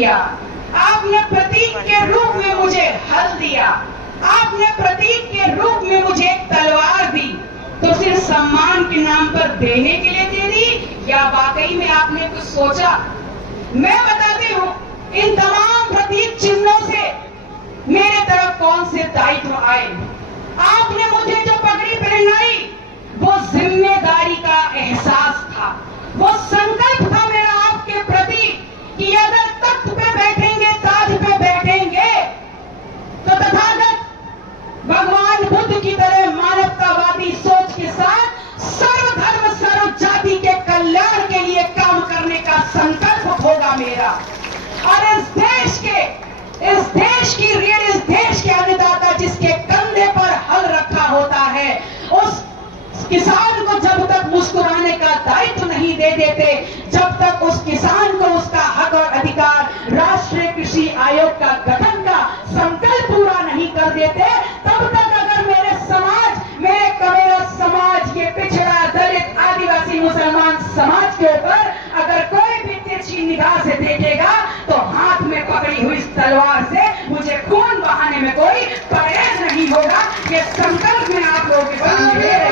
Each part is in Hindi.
दिया, आपने प्रतीक के रूप में मुझे हल दिया, आपने प्रतीक के रूप में मुझे एक तलवार दी, तो सिर्फ सम्मान के नाम पर देने के लिए दे दी या वाकई में आपने कुछ सोचा? मैं बताती हूँ, इन तमाम प्रतीक चिन्हों से मेरे तरफ कौन से दायित्व आए। आपने मुझे जो पगड़ी पहनाई वो जिम्मेदारी का एहसास था, वो संकल्प था मेरा आपके प्रति कि अगर तख्त पे बैठेंगे, ताज पे बैठेंगे, तो तथागत भगवान बुद्ध की तरह मानवतावादी सोच के साथ सर्वधर्म सर्व जाति के कल्याण के लिए काम करने का संकल्प होगा मेरा। और इस देश की रीढ़, इस देश के अन्नदाता जिसके कंधे पर हल रखा होता है, उस किसान को जब तक मुस्कुराने का दायित्व नहीं दे देते, जब तक उस किसान को उसका हक और अधिकार राष्ट्रीय कृषि आयोग का गठन का संकल्प पूरा नहीं कर देते, तब तक अगर मेरे समाज, मेरे कमेरा समाज, ये पिछड़ा दलित आदिवासी मुसलमान समाज के ऊपर अगर कोई भी तिरछी निगाह से देखेगा तो हाथ में पकड़ी हुई तलवार से मुझे खून बहाने में कोई परहेज नहीं होगा। ये संकल्प में आप लोगों के सामने ले रहे हैं।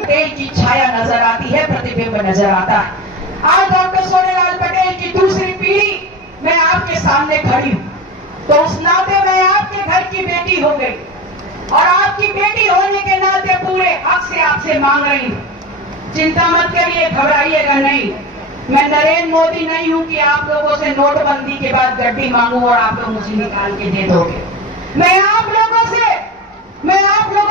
पटेल की छाया नजर आती है, प्रतिबिंब नजर आता है। आज डॉक्टर सोनेलाल पटेल की दूसरी पीढ़ी मैं आपके सामने खड़ी हूं, तो उस नाते मैं आपके घर की बेटी हो गई और आपकी बेटी होने के नाते पूरे हक से आपसे मांग रही हूं। चिंता मत करिए, घबराइएगा नहीं। मैं नरेंद्र मोदी नहीं हूं कि आप लोगों से नोटबंदी के बाद गड्डी मांगू और आप लोग मुझे निकाल के दे दोगे। मैं आप लोगों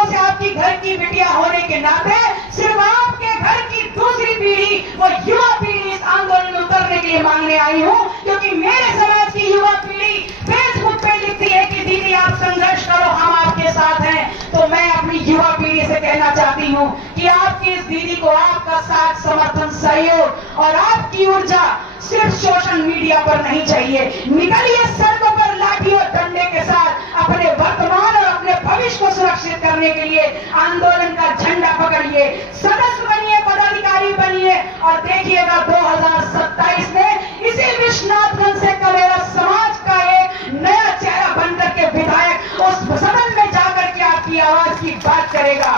से आपकी घर की बिटिया होने के नाते सिर्फ आपके घर की दूसरी पीढ़ी, वो युवा पीढ़ी इस आंदोलन में उतरने के लिए मांगने आई हूं, क्योंकि मेरे समाज की युवा पीढ़ी फेसबुक पे लिखती है कि दीदी आप संघर्ष करो, हम आपके साथ हैं। तो मैं अपनी युवा पीढ़ी से कहना चाहती हूं कि आपकी इस दीदी को आपका साथ, समर्थन, सहयोग और आपकी ऊर्जा सिर्फ सोशल मीडिया पर नहीं चाहिए। निकलिए सड़कों पर लाठी और डंडे के साथ, अपने वर्तमान और अपने भविष्य को सुरक्षित करने के लिए आंदोलन का झंडा पकड़िए, सदस्य बनिए, पदाधिकारी बनिए और देखिएगा 2027 में इसी विश्वनाथगंज से कमेरा समाज का एक नया चेहरा बनकर के विधायक उस सदन में जाकर के आपकी आवाज की बात करेगा।